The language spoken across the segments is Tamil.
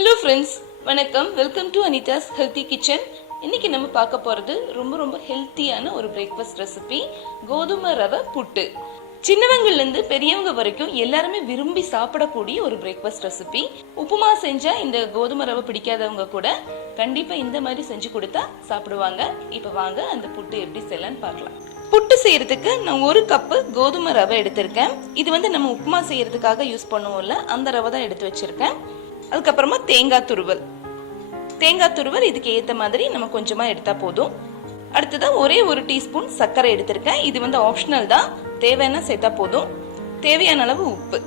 ஹலோ ஃப்ரெண்ட்ஸ், வணக்கம். Welcome to Anitha's healthy kitchen. இன்னைக்கு நம்ம பார்க்க போறது ரொம்ப ஹெல்த்தியான ஒரு பிரேக்ஃபாஸ்ட் ரெசிபி, கோதுமை ரவை புட்டு. சின்னவங்கள்ல இருந்து பெரியவங்க வரைக்கும் எல்லாருமே விரும்பி சாப்பிடக்கூடிய ஒரு பிரேக்ஃபாஸ்ட் ரெசிபி. உப்புமா செஞ்சா இந்த கோதுமை ரவை பிடிக்காதவங்க கூட கண்டிப்பா இந்த மாதிரி செஞ்சு கொடுத்தா சாப்பிடுவாங்க. இப்ப வாங்க அந்த புட்டு எப்படி செய்யலாம்னு பார்க்கலாம். புட்டு செய்யறதுக்கு நான் 1 கப்பு கோதுமை ரவை எடுத்திருக்கேன். இது நம்ம உப்புமா செய்யறதுக்காக யூஸ் பண்ணுவோம்ல, அந்த ரவை தான் எடுத்து வச்சிருக்கேன். அதுக்கப்புறமா தேங்காய் துருவல் இதுக்கு ஏத்த மாதிரி நம்ம கொஞ்சமா எடுத்தா போதும். அடுத்ததான் ஒரே 1 டீஸ்பூன் சர்க்கரை எடுத்திருக்கேன். இது ஆப்ஷனல் தான், தேவையான சேர்த்தா போதும். தேவையான அளவு உப்பு.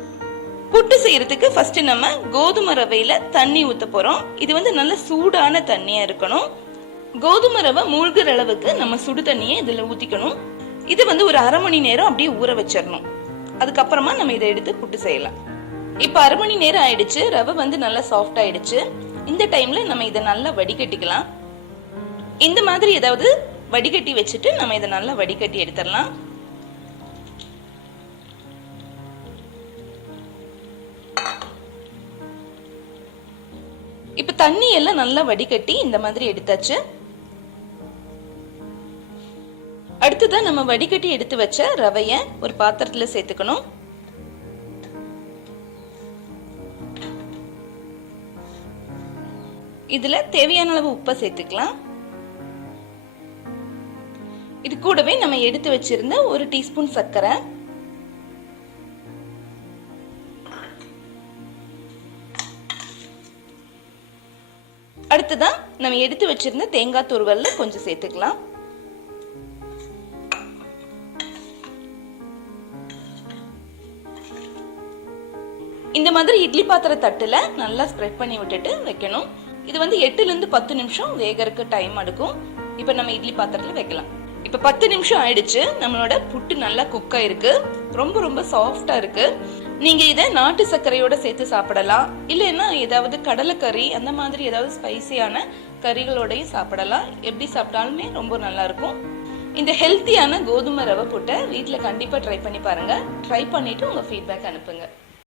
புட்டு செய்யறதுக்கு ஃபர்ஸ்ட் நம்ம கோதுமை ரவையில தண்ணி ஊத்த போறோம். இது நல்ல சூடான தண்ணியா இருக்கணும். கோதுமை ரவை மூழ்கிற அளவுக்கு நம்ம சுடு தண்ணியை இதுல ஊத்திக்கணும். இது ஒரு அரை மணி நேரம் அப்படியே ஊற வச்சிடணும். அதுக்கப்புறமா நம்ம இதை எடுத்து புட்டு செய்யலாம். இப்ப அரை மணி நேரம் ஆயிடுச்சு. ரவை நல்லா சாஃப்ட் ஆயிடுச்சு. இந்த டைம்ல நம்ம இதை நல்லா வடிகட்டிக்கலாம். இந்த மாதிரி ஏதாவது வடிகட்டி வச்சுட்டு நம்ம இதை நல்லா வடிகட்டி எடுத்துடலாம். இப்ப தண்ணி எல்லாம் நல்லா வடிகட்டி இந்த மாதிரி எடுத்தாச்சு. அடுத்ததான் நம்ம வடிகட்டி எடுத்து வச்ச ரவைய ஒரு பாத்திரத்துல சேர்த்துக்கணும். இதுல தேவையான அளவு உப்பை சேர்த்துக்கலாம். இது கூடவே நம்ம எடுத்து வச்சிருந்த 1 டீஸ்பூன் சர்க்கரை, அடுத்ததான் நம்ம எடுத்து வச்சிருந்த தேங்காய் துருவல்ல கொஞ்சம் சேர்த்துக்கலாம். இந்த மாதிரி இட்லி பாத்திர தட்டுல நல்லா ஸ்ப்ரெட் பண்ணி விட்டுட்டு வைக்கணும். இது 8 ல இருந்து 10 நிமிஷம் வேகறதுக்கு டைம் எடுக்கும். இப்ப நம்ம இட்லி பாத்திரத்துல வைக்கலாம். இப்ப 10 நிமிஷம் ஆயிடுச்சு. நம்மளோட புட்டு நல்லா குக் ஆயிருக்கு. ரொம்ப சாஃப்டா இருக்கு. நீங்க இதை நாட்டு சர்க்கரையோட சேர்த்து சாப்பிடலாம். இல்லைன்னா ஏதாவது கடலைக்கறி அந்த மாதிரி ஏதாவது ஸ்பைசியான கறிகளோடையும் சாப்பிடலாம். எப்படி சாப்பிட்டாலுமே ரொம்ப நல்லா இருக்கும். இந்த ஹெல்த்தியான கோதுமை ரவை புட்டை வீட்டுல கண்டிப்பா ட்ரை பண்ணி பாருங்க. ட்ரை பண்ணிட்டு உங்க ஃபீட்பேக் அனுப்புங்க.